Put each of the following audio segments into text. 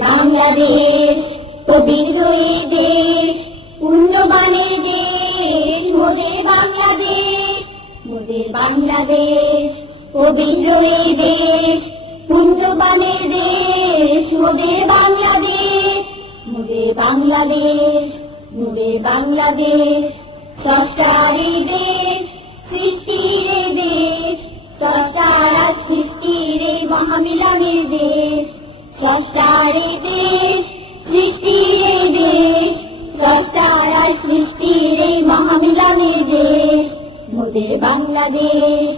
বাংলাদেশ কবির দেশ পুণ্যবানের দেশ, মোদের বাংলাদেশ মোদের বাংলাদেশ এই দেশ পুণ্যবানের দেশ, মোদের বাংলাদেশ মোদের বাংলাদেশ মোদের বাংলাদেশ, স্রষ্টার দেশ, সৃষ্টির দেশ সৃষ্টির এই মহামিলনের দেশ। স্রষ্টার দেশ, সৃষ্টির দেশ আর সৃষ্টির এই দেশ। মোদের বাংলাদেশ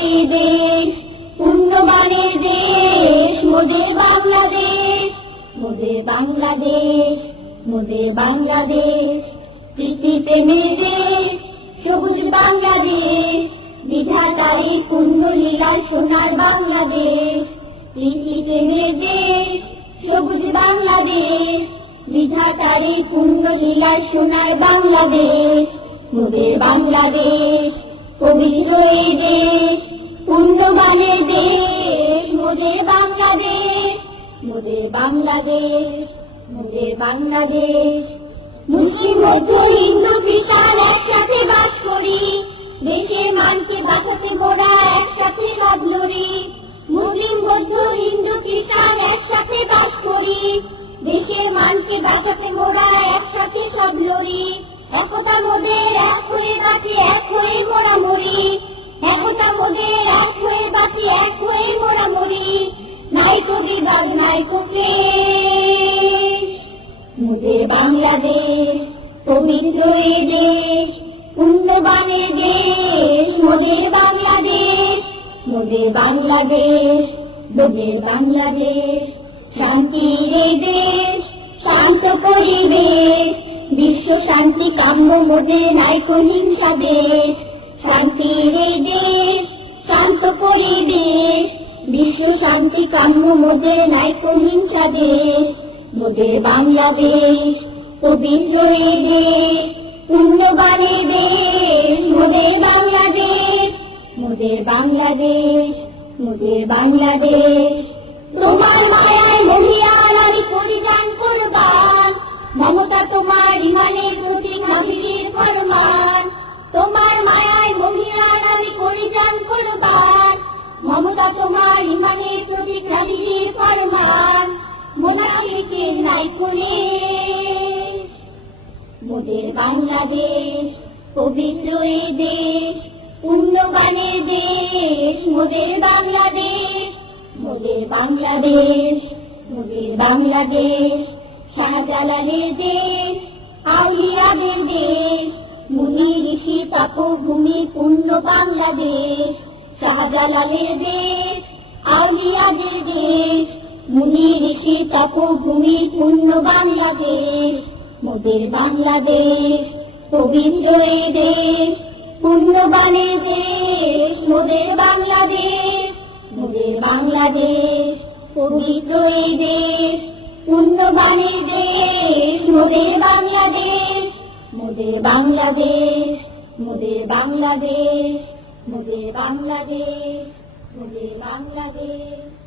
এই দেশ পুণ্যবানের দেশ, মোদের বাংলাদেশ। মোদের বাংলাদেশ মোদের বাংলাদেশ প্রীতি প্রেমের দেশ, সবুজ বাংলাদেশ, বিধাতারি পুণ্য লীলার সোনার বাংলাদেশ। দেশ সবুজ বাংলাদেশ, বিধাতারি পুণ্য লীলার সোনার বাংলাদেশ, মোদের বাংলাদেশ, পবিত্র দেশ, পুণ্যবানের দেশ, মোদের বাংলাদেশ মোদের বাংলাদেশ মোদের বাংলাদেশ। মুসলিম বৌদ্ধ হিন্দু খ্রিস্টান একসাথে বাস করি, দেশের মানকে বাঁচাতে মোরা একসাথে সব লড়ি। বৌদ্ধ হিন্দু খ্রিস্টান একসাথে বাস করি। দেশের মানকে বাঁচাতে মোরা একসাথে সব লড়ি। একতা মোদের এক হয়ে বাঁচি, এক হয়ে মোরা মরি। একতা মোদের এক হয়ে বাঁচি, এক হয়ে মোরা মরি। বিভাগ নাইকো প্রেস মোদের বাংলাদেশ পবিত্র এ দেশ। পুণ্যবানের দেশ, মোদের বাংলাদেশ। মোদের বাংলাদেশ। মোদের বাংলাদেশ, শান্তির দেশ, শান্ত পরিবেশ, বিশ্ব শান্তি কাম্য মোদের নাইকো হিংসা দেশ, শান্তির দেশ, শান্ত পরিবেশ, বিশ্ব শান্তি কাম্য মোদের নাইকো হিংসা দেশ মোদের বাংলাদেশ, পবিত্র এই দেশ পুণ্যবানের দেশ মোদের বাংলাদেশ মোদের বাংলাদেশ। মোদের বাংলাদেশ, তোমার মায়ায় মহিয়ার আমি পরিধান করবান। মমতা তোমার ইমানের প্রতি নাবির ফরমান। তোমার মায়ায় মহিয়ার আমি পরিধান করবান। মমতা তোমার ইমানের প্রতি নাবির ফরমান। মোনাফিকের নাই কোনে মোদের বাংলাদেশ, পবিত্র এ দেশ পুণ্যবানের মোদের বাংলাদেশ মোদের বাংলাদেশ মোদের বাংলাদেশ, শাহজালালের দেশ, আউলিয়াদের দেশ, মুনি ঋষি তপভূমি পূর্ণ বাংলাদেশ, শাহজালালের দেশ, আউলিয়াদের দেশ, মুনি ঋষি তপভূমি পূর্ণ বাংলাদেশ, মোদের বাংলাদেশ এ দেশ মোদের বাংলাদেশ বাংলাদেশ দেশ দেশ মোদের বাংলাদেশ বাংলাদেশ বাংলাদেশ মোদের বাংলাদেশ মোদের বাংলাদেশ।